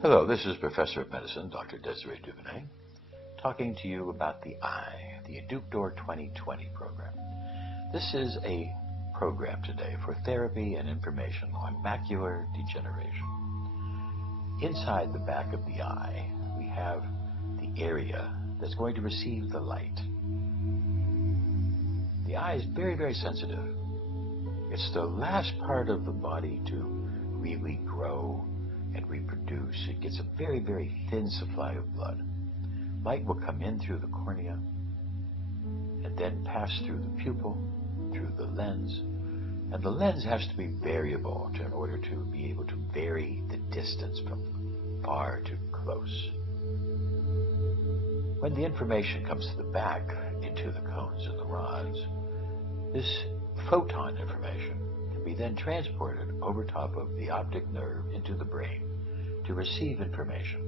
Hello, this is Professor of Medicine, Dr. Desiree Duvenet, talking to you about the eye, the Eductor 2020 program. This is a program today for therapy and information on macular degeneration. Inside the back of the eye, we have the area that's going to receive the light. The eye is very, very sensitive. It's the last part of the body to really grow and reproduce. It gets a very, very thin supply of blood. Light will come in through the cornea and then pass through the pupil, through the lens, and the lens has to be variable in order to be able to vary the distance from far to close. When the information comes to the back into the cones and the rods, this photon information can be then transported over top of the optic nerve into the brain to receive information.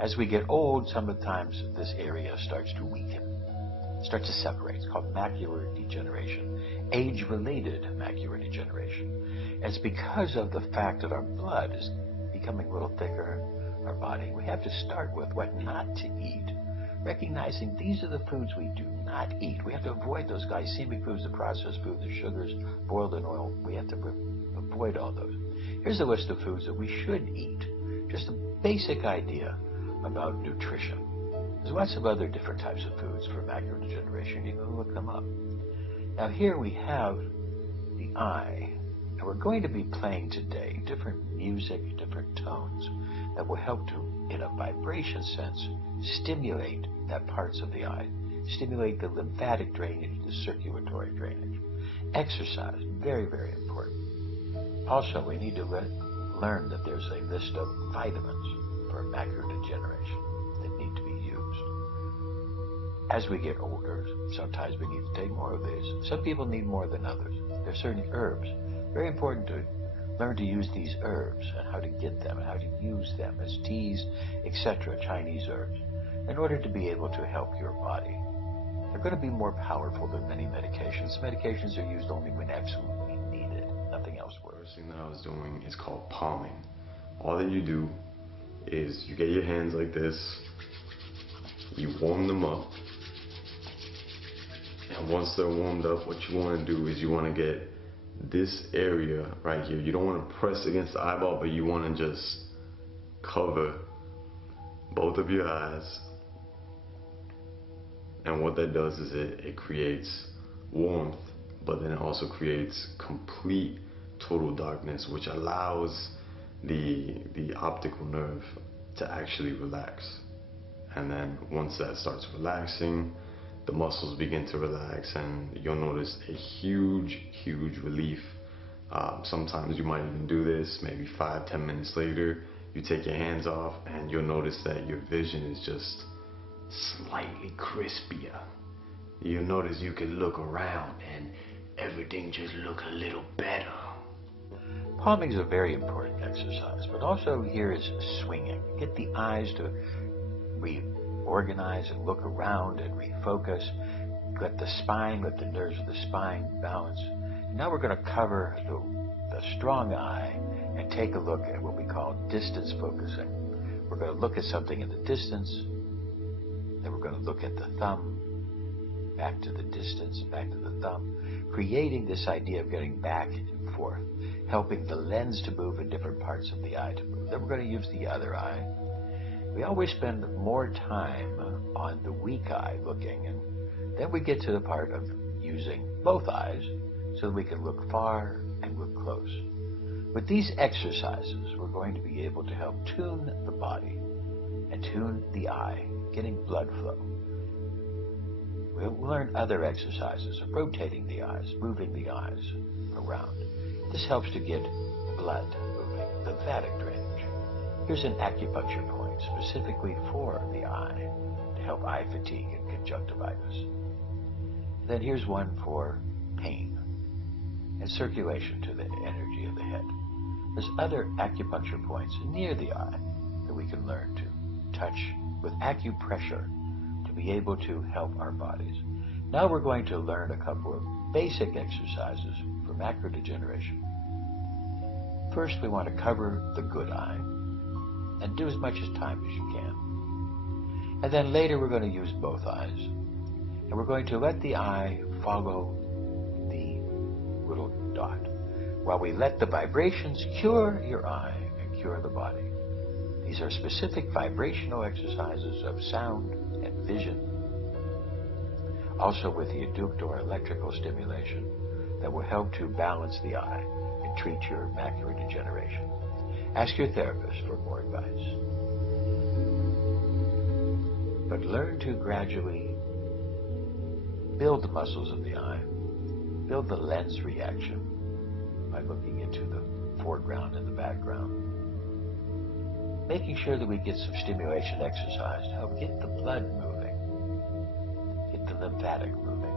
As we get old, sometimes this area starts to weaken, starts to separate. It's called macular degeneration, age-related macular degeneration. And it's because of the fact that our blood is becoming a little thicker in our body. We have to start with what not to eat, recognizing these are the foods we do not eat. We have to avoid those glycemic foods, the processed food, the sugars, boiled in oil. We have to avoid all those. Here's a list of foods that we should eat. Just a basic idea about nutrition. There's lots of other different types of foods for macular degeneration. You can look them up. Now here we have the eye, and we're going to be playing today different music, different tones that will help to, in a vibration sense, stimulate that parts of the eye, stimulate the lymphatic drainage, the circulatory drainage. Exercise, very, very important. Also, we need to learn that there's a list of vitamins for macular degeneration that need to be used. As we get older, sometimes we need to take more of these. Some people need more than others. There are certain herbs. Very important to learn to use these herbs and how to get them and how to use them as teas, etc., Chinese herbs, in order to be able to help your body. They're going to be more powerful than many medications. Medications are used only when absolutely needed. Nothing else works. The first thing that I was doing is called palming. All that you do is you get your hands like this, you warm them up, and once they're warmed up, what you want to do is you want to get this area right here. You don't want to press against the eyeball, but you want to just cover both of your eyes. And what that does is it creates warmth, but then it also creates complete total darkness, which allows the optical nerve to actually relax. And then once that starts relaxing, the muscles begin to relax, and you'll notice a huge relief. Sometimes you might even do this maybe 5-10 minutes later. You take your hands off and you'll notice that your vision is just slightly crispier. You'll notice you can look around and everything just look a little better. Palming is a very important exercise, but also here is swinging. Get the eyes to reorganize and look around and refocus. Let the spine, let the nerves of the spine balance. Now we're going to cover the strong eye and take a look at what we call distance focusing. We're going to look at something in the distance, then we're going to look at the thumb, back to the distance, back to the thumb, creating this idea of getting back and forth, helping the lens to move and different parts of the eye to move. Then we're going to use the other eye. We always spend more time on the weak eye looking, and then we get to the part of using both eyes so that we can look far and look close. With these exercises, we're going to be able to help tune the body and tune the eye, getting blood flow. We'll learn other exercises of rotating the eyes, moving the eyes around. This helps to get blood moving, lymphatic drainage. Here's an acupuncture point specifically for the eye to help eye fatigue and conjunctivitis. And then here's one for pain and circulation to the energy of the head. There's other acupuncture points near the eye that we can learn to touch with acupressure to be able to help our bodies. Now we're going to learn a couple of basic exercises for macular degeneration. First, we want to cover the good eye. and do as much as time as you can. And then later we're going to use both eyes. And we're going to let the eye follow the little dot, while we let the vibrations cure your eye and cure the body. These are specific vibrational exercises of sound and vision. Also with the Eductor electrical stimulation that will help to balance the eye and treat your macular degeneration. Ask your therapist for more advice. But learn to gradually build the muscles of the eye, build the lens reaction by looking into the foreground and the background. Making sure that we get some stimulation exercise to help get the blood moving, get the lymphatic moving.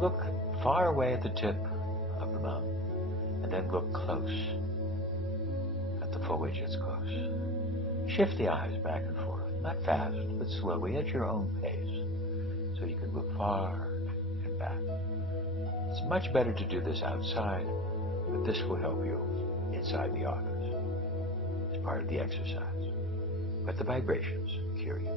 Look far away at the tip of the mountain, and then look close at the foliage that's close. Shift the eyes back and forth, not fast, but slowly at your own pace, so you can look far and back. It's much better to do this outside, but this will help you inside the office. It's part of the exercise. Let the vibrations cure you.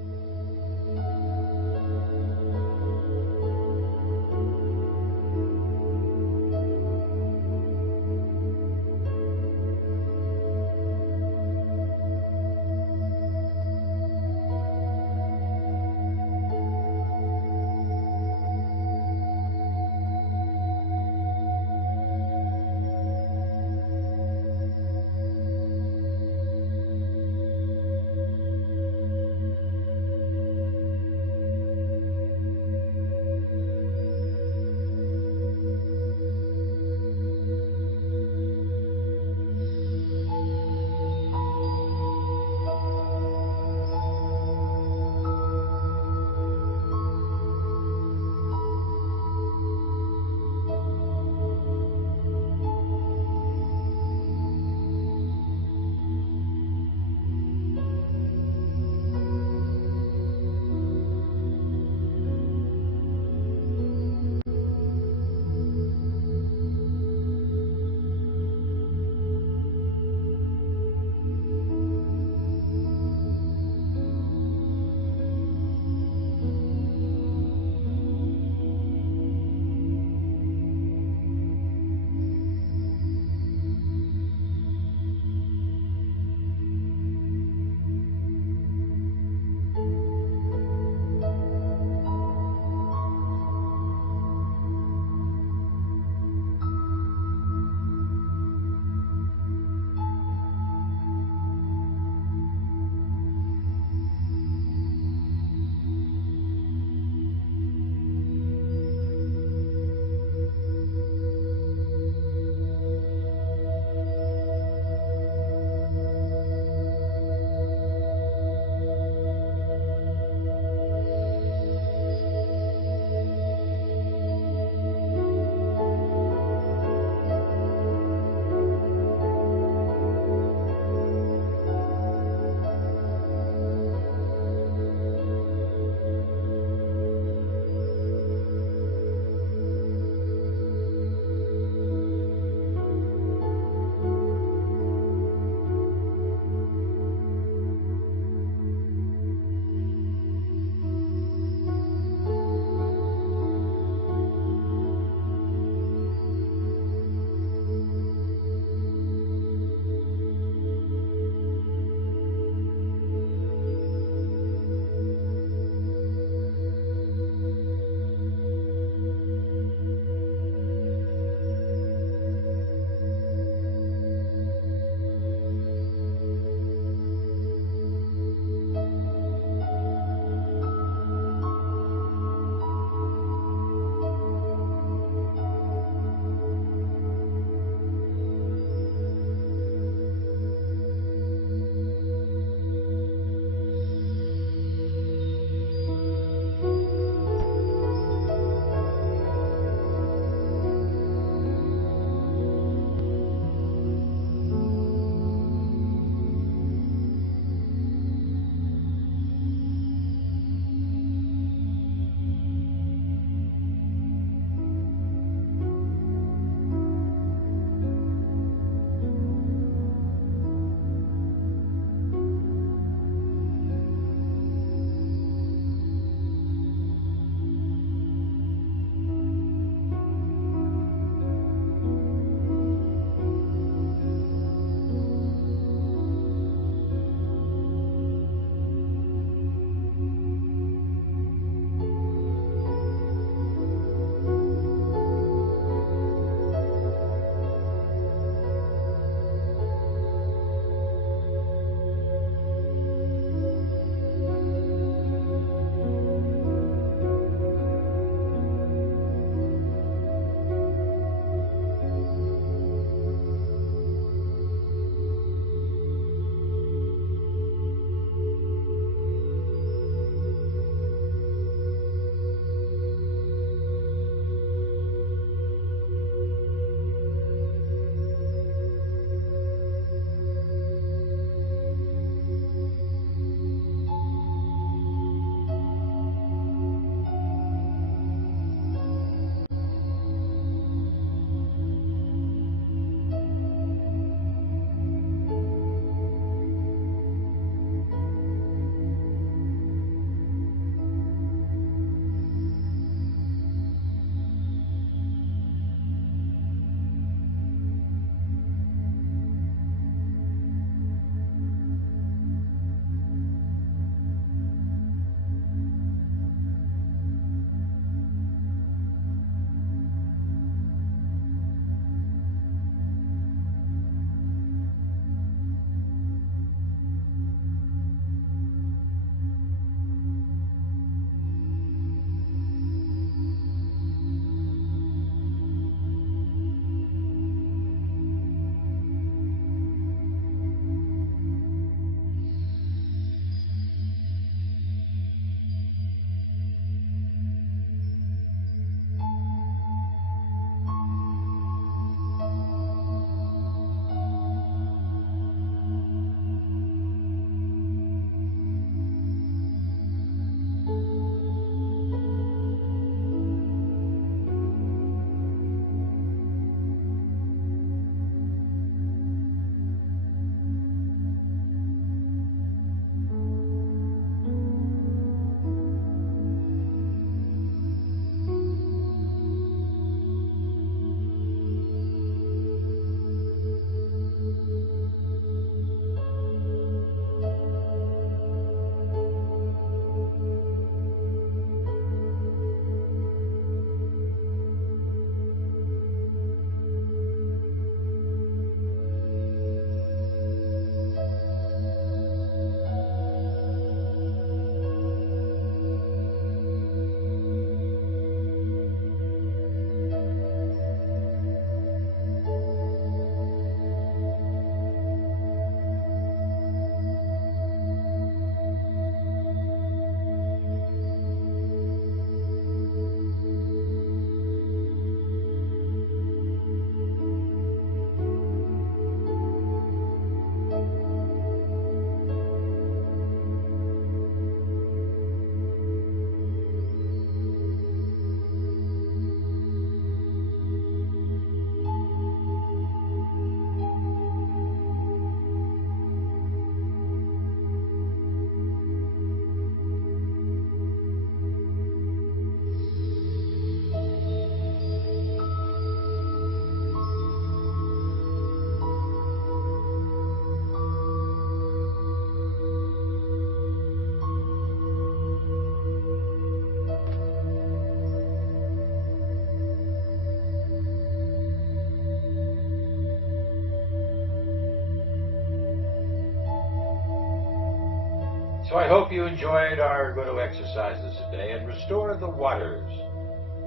So I hope you enjoyed our little exercises today and restore the waters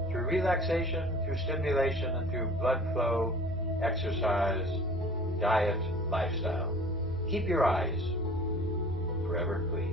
through relaxation, through stimulation, and through blood flow, exercise, diet, lifestyle. Keep your eyes forever clean.